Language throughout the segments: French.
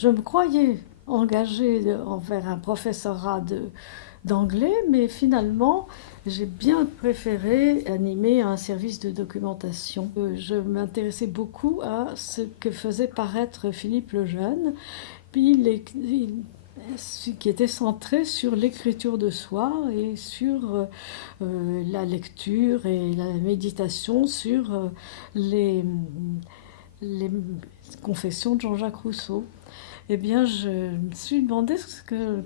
Je me croyais engagée envers un professorat d'anglais, mais finalement, j'ai bien préféré animer un service de documentation. Je m'intéressais beaucoup à ce que faisait paraître Philippe Lejeune, puis qui était centré sur l'écriture de soi et sur la lecture et la méditation sur les confessions de Jean-Jacques Rousseau. Eh bien, je me suis demandé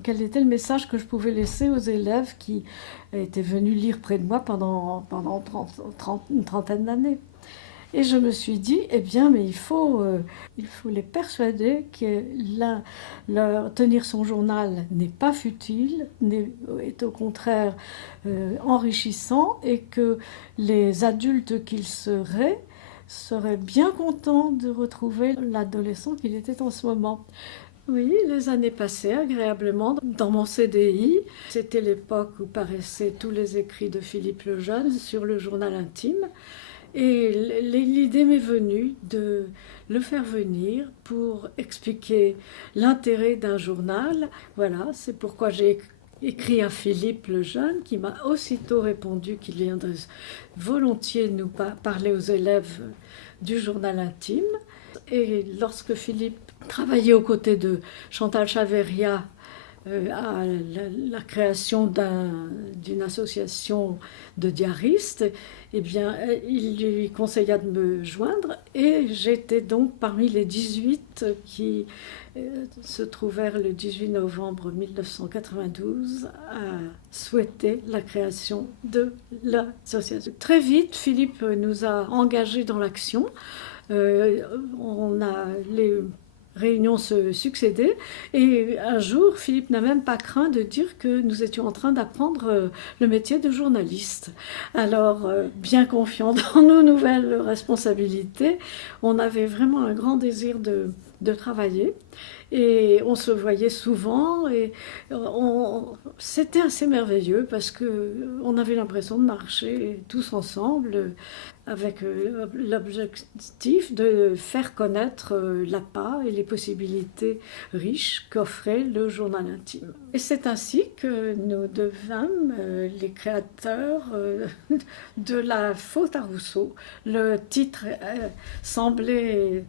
quel était le message que je pouvais laisser aux élèves qui étaient venus lire près de moi pendant une trentaine d'années. Et je me suis dit, eh bien, mais il faut les persuader que tenir son journal n'est pas futile, est au contraire enrichissant, et que les adultes qu'ils seraient bien contents de retrouver l'adolescent qu'il était en ce moment. Oui, les années passaient agréablement dans mon CDI. C'était l'époque où paraissaient tous les écrits de Philippe Lejeune sur le journal intime. Et l'idée m'est venue de le faire venir pour expliquer l'intérêt d'un journal. Voilà, c'est pourquoi j'ai écrit à Philippe Lejeune, qui m'a aussitôt répondu qu'il viendrait volontiers nous parler aux élèves du journal intime. Et lorsque Philippe travaillait aux côtés de Chantal Chaveria à la création d'une association de diaristes, eh bien, il lui conseilla de me joindre, et j'étais donc parmi les 18 qui se trouvèrent le 18 novembre 1992 à souhaiter la création de l'association. Très vite, Philippe nous a engagés dans l'action. Les réunions se succédaient, et un jour, Philippe n'a même pas craint de dire que nous étions en train d'apprendre le métier de journaliste. Alors, bien confiant dans nos nouvelles responsabilités, on avait vraiment un grand désir de travailler, et on se voyait souvent, et c'était assez merveilleux parce qu'on avait l'impression de marcher tous ensemble avec l'objectif de faire connaître l'appât et les possibilités riches qu'offrait le journal intime. Et c'est ainsi que nous devînmes les créateurs de la faute à Rousseau. Le titre semblait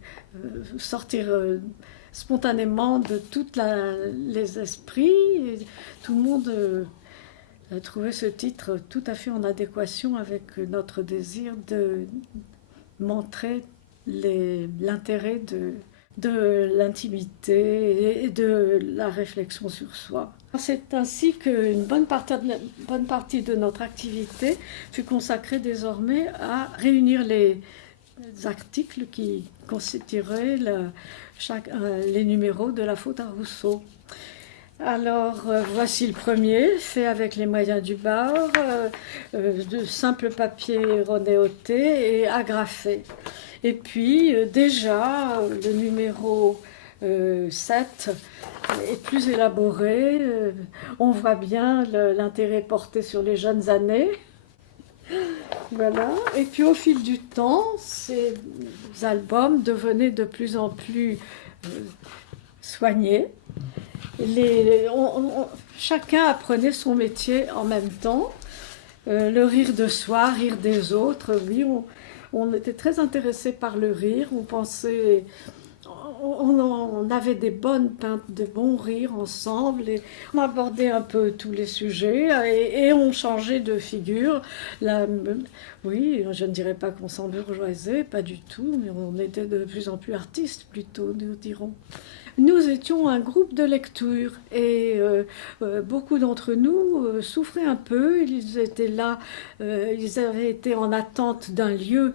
sortir spontanément de tous les esprits. Et tout le monde trouvé ce titre tout à fait en adéquation avec notre désir de montrer l'intérêt de l'intimité et de la réflexion sur soi. C'est ainsi qu'une bonne partie de notre activité fut consacrée désormais à réunir les articles qui constitueraient les numéros de la faute à Rousseau. Alors, voici le premier, fait avec les moyens du bord, de simple papier renéoté et agrafé. Et puis, déjà, le numéro 7 est plus élaboré. On voit bien l'intérêt porté sur les jeunes années. Voilà. Et puis, au fil du temps, ces albums devenaient de plus en plus soignés. Chacun apprenait son métier en même temps. Le rire de soi, rire des autres, oui, on était très intéressés par le rire. On avait des de bons rires ensemble, et on abordait un peu tous les sujets, et on changeait de figure. Oui, je ne dirais pas qu'on s'embourgeoisait, pas du tout, mais on était de plus en plus artistes plutôt, nous dirons. Nous étions un groupe de lecture, et beaucoup d'entre nous souffraient un peu. Ils étaient là, ils avaient été en attente d'un lieu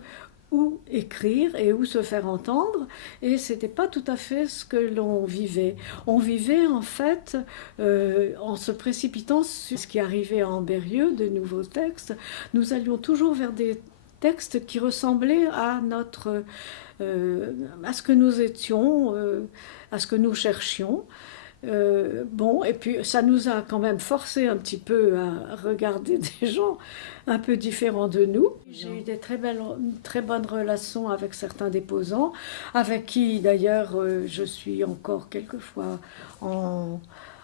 où écrire et où se faire entendre, et c'était pas tout à fait ce que l'on vivait. On vivait en fait en se précipitant sur ce qui arrivait à Ambérieu, de nouveaux textes. Nous allions toujours vers des textes qui ressemblaient à à ce que nous étions, à ce que nous cherchions. Bon, et puis ça nous a quand même forcé un petit peu à regarder des gens un peu différents de nous. J'ai eu des très bonnes relations avec certains déposants, avec qui d'ailleurs je suis encore quelquefois en,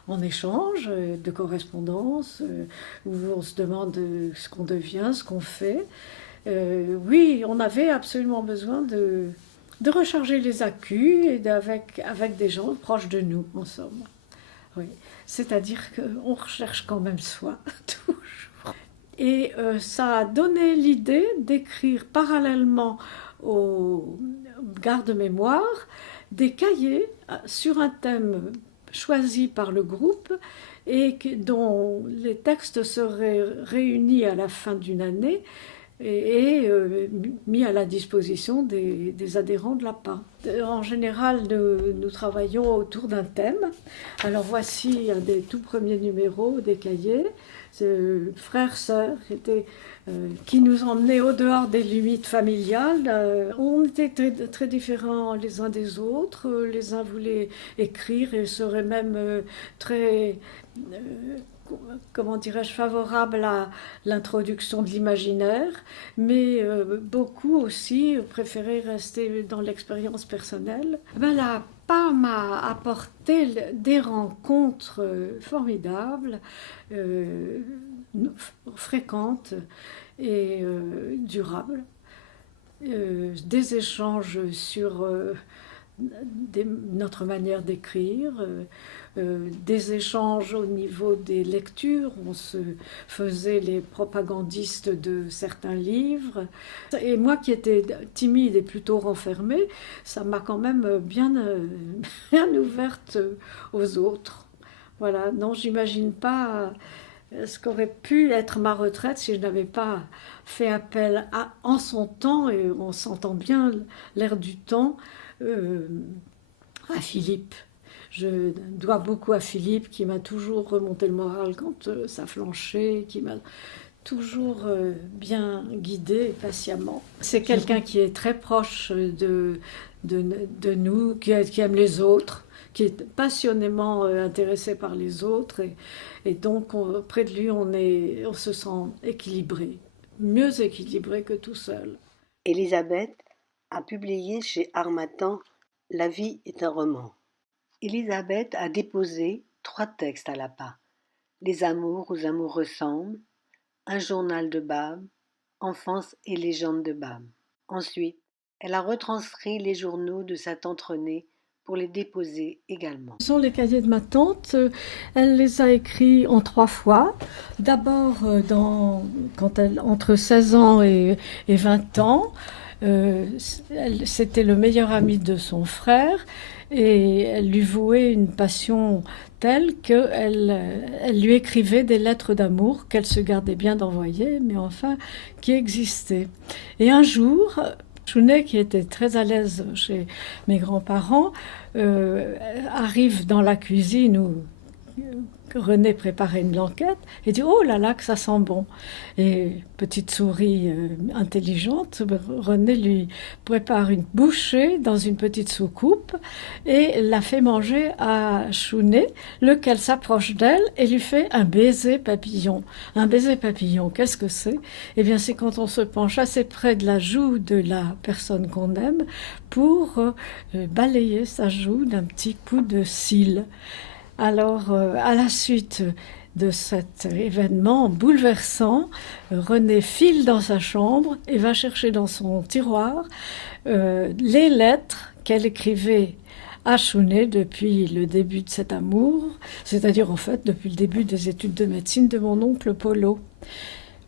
en échange de correspondance, où on se demande ce qu'on devient, ce qu'on fait. Oui, on avait absolument besoin de recharger les accus et avec des gens proches de nous, en somme. Oui. C'est-à-dire qu'on recherche quand même soi, toujours. Et ça a donné l'idée d'écrire parallèlement aux gardes-mémoire des cahiers sur un thème choisi par le groupe et dont les textes seraient réunis à la fin d'une année et mis à la disposition des adhérents de l'APA. En général, nous travaillons autour d'un thème. Alors voici un des tout premiers numéros des cahiers. Frères, sœurs, qui nous emmenaient au dehors des limites familiales. On était très différents les uns des autres. Les uns voulaient écrire et seraient même très comment dirais-je, favorable à l'introduction de l'imaginaire, mais beaucoup aussi préféraient rester dans l'expérience personnelle. Ben, la PA m'a apporté des rencontres formidables, fréquentes et durables, des échanges sur notre manière d'écrire, des échanges au niveau des lectures, on se faisait les propagandistes de certains livres. Et moi qui étais timide et plutôt renfermée, ça m'a quand même bien ouverte aux autres. Voilà, non, j'imagine pas ce qu'aurait pu être ma retraite si je n'avais pas fait appel en son temps, et on s'entend bien l'air du temps, à Philippe. Je dois beaucoup à Philippe qui m'a toujours remonté le moral quand ça flanchait, qui m'a toujours bien guidée patiemment. C'est quelqu'un qui est très proche de nous, qui aime les autres, qui est passionnément intéressé par les autres. Et donc, près de lui, on se sent équilibré, mieux équilibré que tout seul. Elisabeth a publié chez Harmattan La vie est un roman. Elisabeth a déposé 3 textes à l'APA. Les amours aux amours ressemblent, un journal de Bab, enfance et légende de Bab. Ensuite, elle a retranscrit les journaux de sa tante Renée pour les déposer également. Ce sont les cahiers de ma tante. Elle les a écrits en 3 fois. D'abord, quand entre 16 ans et 20 ans, c'était le meilleur ami de son frère et elle lui vouait une passion telle qu'elle lui écrivait des lettres d'amour qu'elle se gardait bien d'envoyer, mais enfin qui existaient. Et un jour, Chounet, qui était très à l'aise chez mes grands-parents, arrive dans la cuisine où René préparait une blanquette et dit « Oh là là, que ça sent bon !» Et petite souris intelligente, René lui prépare une bouchée dans une petite soucoupe et la fait manger à Chounet, lequel s'approche d'elle et lui fait un baiser papillon. Un baiser papillon, qu'est-ce que c'est? Eh bien, c'est quand on se penche assez près de la joue de la personne qu'on aime pour balayer sa joue d'un petit coup de cils. Alors, à la suite de cet événement bouleversant, René file dans sa chambre et va chercher dans son tiroir les lettres qu'elle écrivait à Chounet depuis le début de cet amour, c'est-à-dire en fait depuis le début des études de médecine de mon oncle Polo.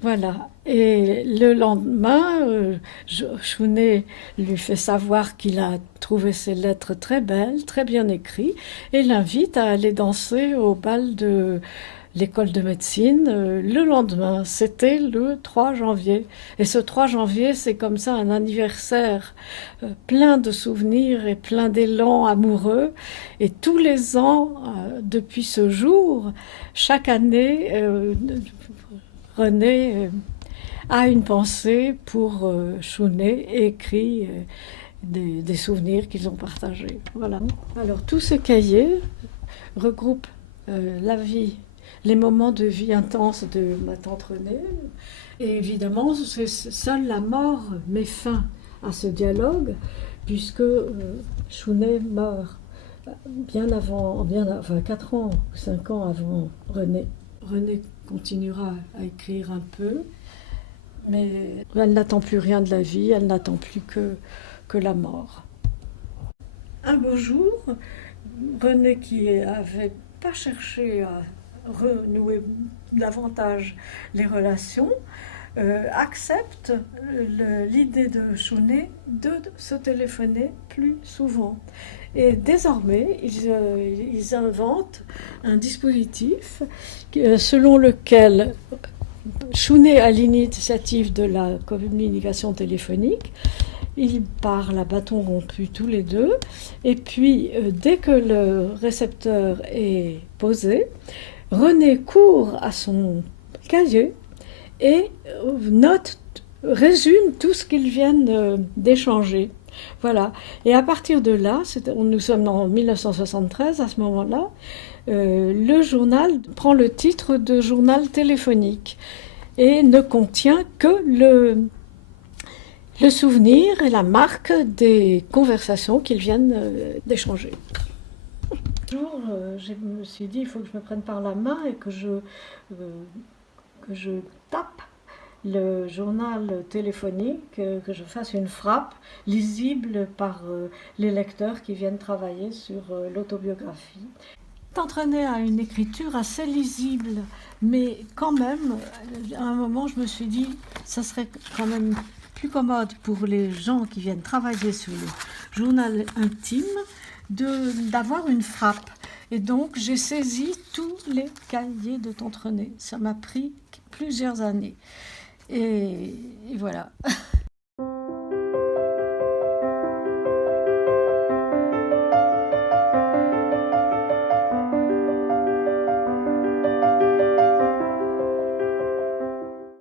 Voilà. Et le lendemain, Chounet lui fait savoir qu'il a trouvé ses lettres très belles, très bien écrites, et l'invite à aller danser au bal de l'école de médecine le lendemain. C'était le 3 janvier. Et ce 3 janvier, c'est comme ça un anniversaire plein de souvenirs et plein d'élan amoureux. Et tous les ans, depuis ce jour, chaque année, René a une pensée pour Chounet et écrit des souvenirs qu'ils ont partagés. Voilà. Alors, tous ces cahiers regroupe les moments de vie intense de ma tante Renée. Et évidemment, seule la mort met fin à ce dialogue, puisque Chounet meurt bien avant, enfin 4 ans ou 5 ans avant Renée. Renée continuera à écrire un peu, mais elle n'attend plus rien de la vie, elle n'attend plus que la mort. Un beau jour, Renée, qui n'avait pas cherché à renouer davantage les relations, accepte l'idée de Chounet de se téléphoner plus souvent. Et désormais, ils inventent un dispositif selon lequel Chounet a l'initiative de la communication téléphonique. Ils parlent à bâton rompu tous les deux. Et puis, dès que le récepteur est posé, Renée court à son cahier et résume tout ce qu'ils viennent d'échanger. Voilà. Et à partir de là, nous sommes en 1973 à ce moment-là, le journal prend le titre de journal téléphonique et ne contient que le souvenir et la marque des conversations qu'ils viennent d'échanger. Un jour, je me suis dit, il faut que je me prenne par la main et que je tape le journal téléphonique, que je fasse une frappe lisible par les lecteurs qui viennent travailler sur l'autobiographie. Entraîné à une écriture assez lisible, mais quand même, à un moment, je me suis dit, ça serait quand même plus commode pour les gens qui viennent travailler sur le journal intime d'avoir une frappe. Et donc, j'ai saisi tous les cahiers de tante Renée. Ça m'a pris plusieurs années. Et voilà.